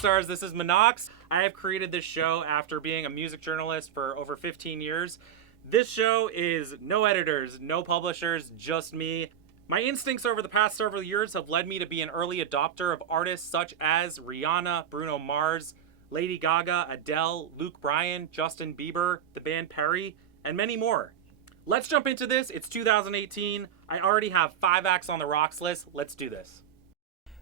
Rockstars, this is Menox. I have created this show after being a music journalist for over 15 years. This show is no editors, no publishers, just me. My instincts over the past several years have led me to be an early adopter of artists such as Rihanna, Bruno Mars, Lady Gaga, Adele, Luke Bryan, Justin Bieber, the band Perry, and many more. Let's jump into this. It's 2018. I already have 5 acts on the Rox list. Let's do this.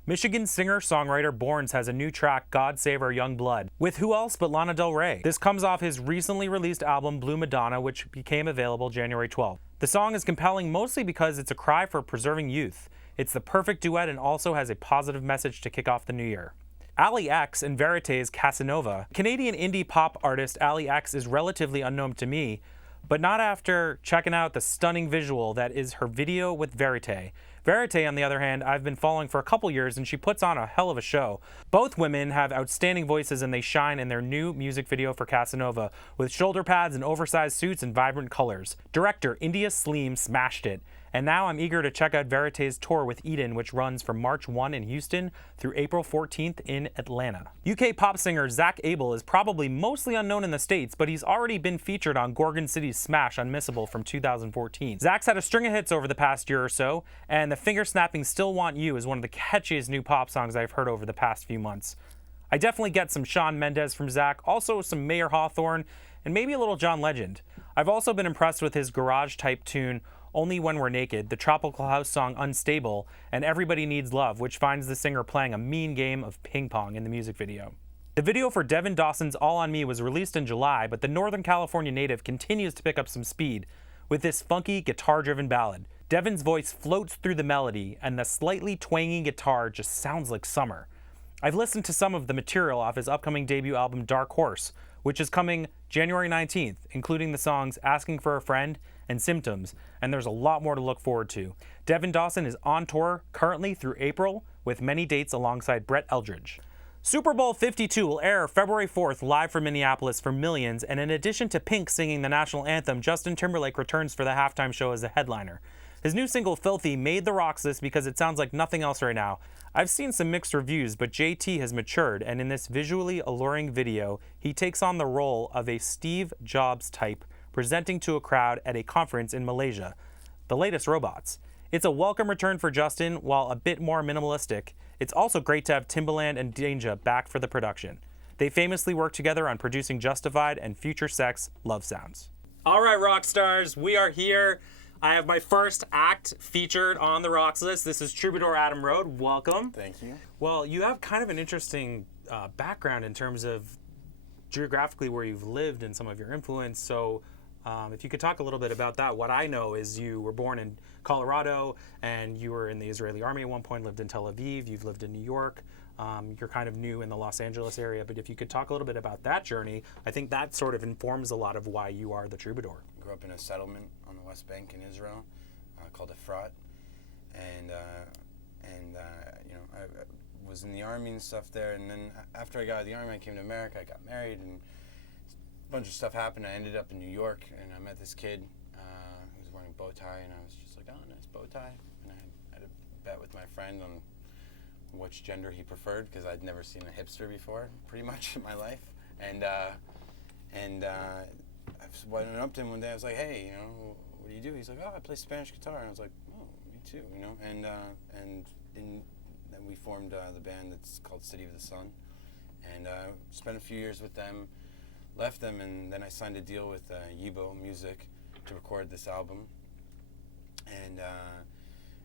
Michigan singer-songwriter Borns has a new track, God Save Our Young Blood, with who else but Lana Del Rey. This comes off his recently released album Blue Madonna, which became available January 12th. The song is compelling mostly because it's a cry for preserving youth. It's the perfect duet and also has a positive message to kick off the new year. Ali X and Verité's Casanova. Canadian indie pop artist Ali X is relatively unknown to me, but not after checking out the stunning visual that is her video with Verité. Verité, on the other hand, I've been following for a couple years, and she puts on a hell of a show. Both women have outstanding voices, and they shine in their new music video for Casanova, with shoulder pads and oversized suits and vibrant colors. Director India Saleem smashed it. And now I'm eager to check out Verité's tour with Eden, which runs from March 1 in Houston through April 14th in Atlanta. UK pop singer Zach Abel is probably mostly unknown in the States, but he's already been featured on Gorgon City's smash Unmissable from 2014. Zach's had a string of hits over the past year or so, and the finger-snapping Still Want You is one of the catchiest new pop songs I've heard over the past few months. I definitely get some Shawn Mendes from Zach, also some Mayer Hawthorne, and maybe a little John Legend. I've also been impressed with his garage-type tune Only When We're Naked, the Tropical House song Unstable, and Everybody Needs Love, which finds the singer playing a mean game of ping pong in the music video. The video for Devin Dawson's All On Me was released in July, but the Northern California native continues to pick up some speed with this funky guitar-driven ballad. Devin's voice floats through the melody, and the slightly twangy guitar just sounds like summer. I've listened to some of the material off his upcoming debut album Dark Horse, which is coming January 19th, including the songs Asking for a Friend and Symptoms, and there's a lot more to look forward to. Devin Dawson is on tour currently through April, with many dates alongside Brett Eldridge. Super Bowl 52 will air February 4th live from Minneapolis for millions, and in addition to Pink singing the national anthem, Justin Timberlake returns for the halftime show as a headliner. His new single Filthy made the Rox list because it sounds like nothing else right now. I've seen some mixed reviews, but JT has matured, and in this visually alluring video, he takes on the role of a Steve Jobs type, presenting to a crowd at a conference in Malaysia, the latest robots. It's a welcome return for Justin, while a bit more minimalistic. It's also great to have Timbaland and Danja back for the production. They famously worked together on producing Justified and Future Sex Love Sounds. All right, rock stars, we are here. I have my first act featured on the Rox list. This is Troubadour Adam Road. Welcome. Thank you. Well, you have kind of an interesting background in terms of geographically where you've lived and some of your influence. So if you could talk a little bit about that. What I know is you were born in Colorado and you were in the Israeli army at one point, lived in Tel Aviv, you've lived in New York. You're kind of new in the Los Angeles area, but if you could talk a little bit about that journey, I think that sort of informs a lot of why you are the Troubadour. I grew up in a settlement on the West Bank in Israel called Efrat, and I was in the army and stuff there, and then after I got out of the army, I came to America, I got married, and a bunch of stuff happened. I ended up in New York, and I met this kid who was wearing a bow tie, and I was just like, oh, nice bow tie, and I had a bet with my friend on which gender he preferred, because I'd never seen a hipster before, pretty much in my life. And I went up to him one day. I was like, "Hey, what do you do?" He's like, "Oh, I play Spanish guitar." And I was like, "Oh, me too," And then we formed the band that's called City of the Sun, and spent a few years with them. Left them, and then I signed a deal with Yibo Music to record this album.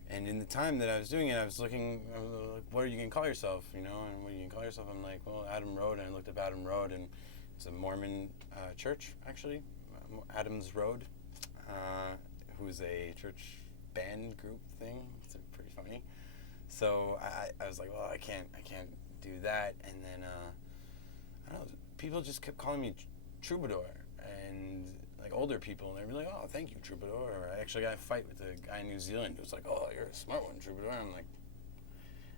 And in the time that I was doing it, I was looking, like, what are you going to call yourself, And what are you going to call yourself? I'm like, well, Adam Road, and I looked up Adam Road, and it's a Mormon church, actually, Adam's Road, who's a church band group thing. It's pretty funny. So I was like, well, I can't do that. And then, I don't know, people just kept calling me Troubadour, and like older people, and they were like, oh, thank you, Troubadour. Or I actually got in a fight with a guy in New Zealand who was like, oh, you're a smart one, Troubadour. And I'm like,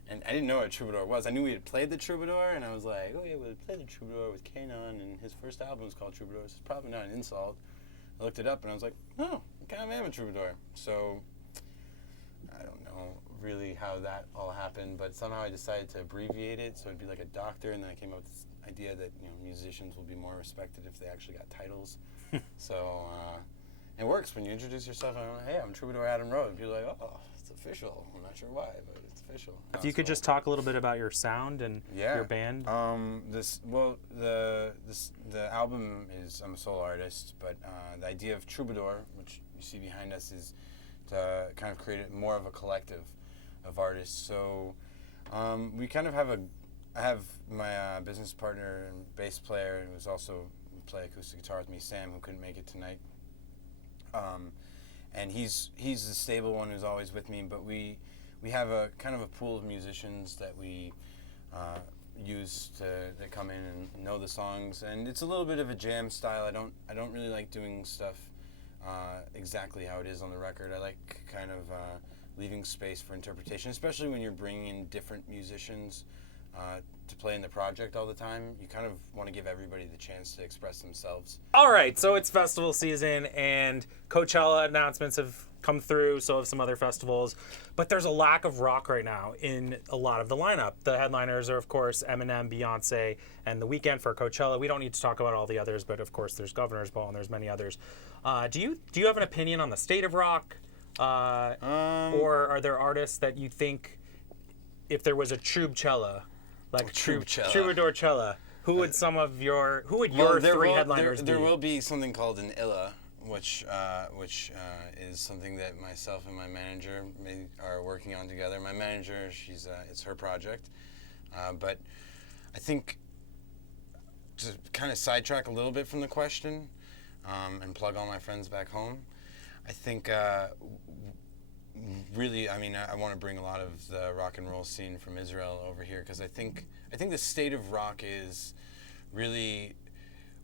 and I didn't know what Troubadour was. I knew we had played the Troubadour, and I was like, oh yeah, we played the Troubadour with Kanon, and his first album was called Troubadour, so it's probably not an insult. I looked it up, and I was like, oh, I kind of am a Troubadour. So I don't know really how how that all happened, but somehow I decided to abbreviate it so it'd be like a doctor, and then I came up with this idea that musicians will be more respected if they actually got titles. So it works when you introduce yourself. And hey, I'm Trubdr Adam Road. People are like, oh, it's official. I'm not sure why, but it's official. If you could just talk a little bit about your sound and your band. The album is, I'm a solo artist, but the idea of Trubdr, which you see behind us, is to kind of create more of a collective of artists. So we kind of have I have my business partner and bass player, who's also play acoustic guitar with me, Sam, who couldn't make it tonight. And he's the stable one who's always with me, but we have a kind of a pool of musicians that we use that come in and know the songs, and it's a little bit of a jam style. I don't really like doing stuff exactly how it is on the record. I like kind of leaving space for interpretation, especially when you're bringing in different musicians to play in the project all the time. You kind of want to give everybody the chance to express themselves. All right, so it's festival season, and Coachella announcements have come through, so have some other festivals, but there's a lack of rock right now in a lot of the lineup. The headliners are, of course, Eminem, Beyonce, and The Weeknd for Coachella. We don't need to talk about all the others, but of course there's Governor's Ball and there's many others. Do you have an opinion on the state of rock, or are there artists that you think, if there was a Trubcella, like Trubdrcella, who would your three headliners be? There will be something called an ILA, which is something that myself and my manager are working on together. My manager, it's her project, but I think to kind of sidetrack a little bit from the question and plug all my friends back home, I think really, I mean, I want to bring a lot of the rock and roll scene from Israel over here, because I think the state of rock is really,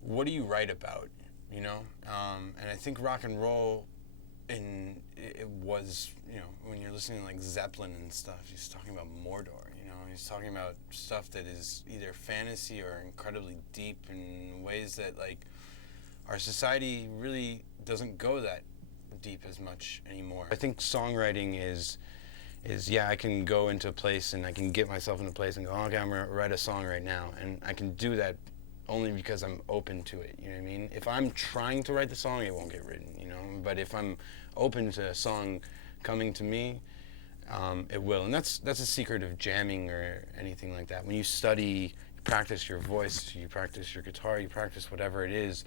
what do you write about, you know? And I think rock and roll, it was, you know, when you're listening to like Zeppelin and stuff, he's talking about Mordor, you know? He's talking about stuff that is either fantasy or incredibly deep in ways that, like, our society really doesn't go that deep as much anymore. I think songwriting is I can go into a place and I can get myself in a place and go, okay, I'm gonna write a song right now, and I can do that only because I'm open to it. You know what I mean? If I'm trying to write the song, it won't get written. You know, but if I'm open to a song coming to me, it will. And that's a secret of jamming or anything like that. When you study, you practice your voice, you practice your guitar, you practice whatever it is.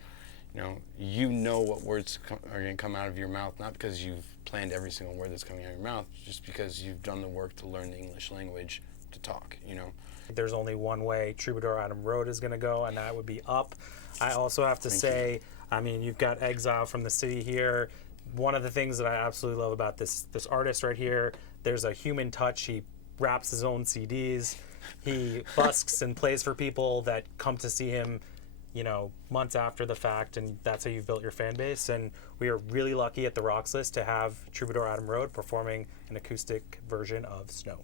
You know what words are going to come out of your mouth, not because you've planned every single word that's coming out of your mouth, just because you've done the work to learn the English language to talk, you know. There's only one way Trubdr Adam Road is going to go, and that would be up. I also have to say, I mean, you've got Exile from the City here. One of the things that I absolutely love about this artist right here, there's a human touch. He raps his own CDs. He busks and plays for people that come to see him, you know, months after the fact, and that's how you've built your fan base. And we are really lucky at the Rox List to have Trubdr Adam Road performing an acoustic version of Snow.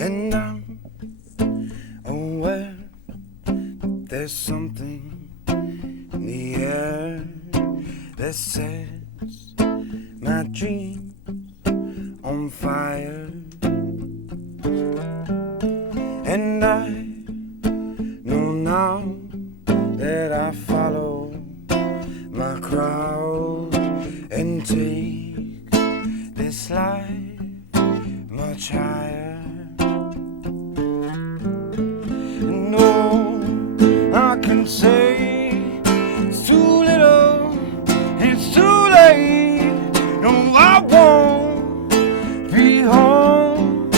And I'm aware there's something in the air that sets my dreams on fire. And I know now that I follow my crowd and take this life much higher. I can say it's too little, it's too late. No, I won't be home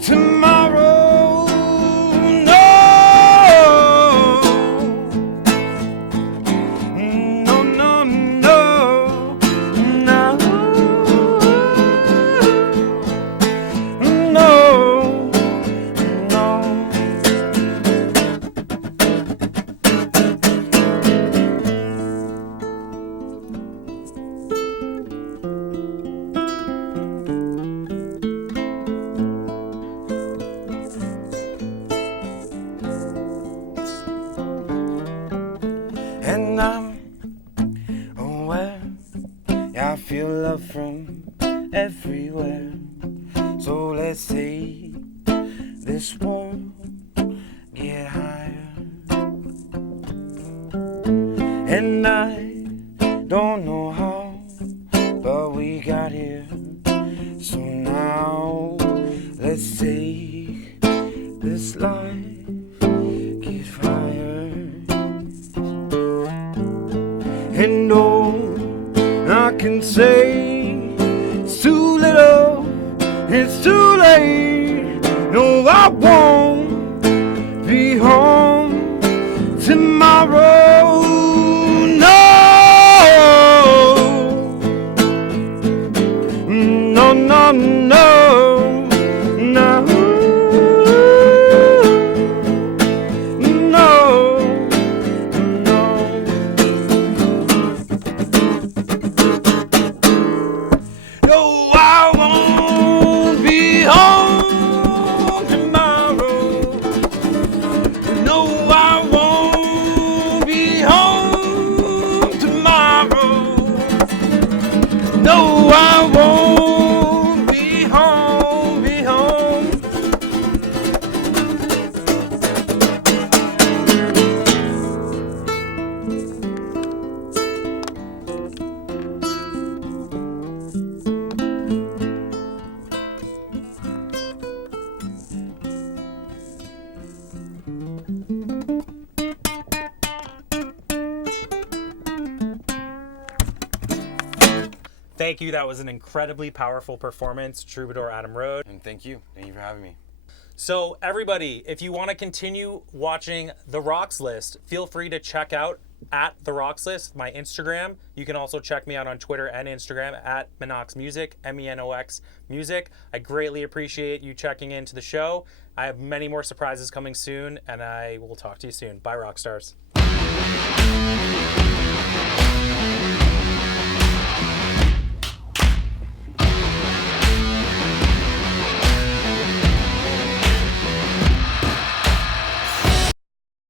tomorrow. No, no, no, no, no. everywhere. So let's take this world, get higher. And I don't know how, but we got here. So now let's take this life, get fire. And oh, I can say it's too little, it's too late. No, I won't be home tomorrow. No, no, no, no, no, no. No, I won't be home tomorrow. No, I won't be home tomorrow. No, I won't be home, be home. Thank you. That was an incredibly powerful performance, Troubadour Adam Road. And thank you for having me. So everybody, if you want to continue watching The Rox List, feel free to check out at The Rox List, my Instagram. You can also check me out on Twitter and Instagram at Menox Music, Menox Music. I greatly appreciate you checking into the show. I have many more surprises coming soon, and I will talk to you soon. Bye, rock stars.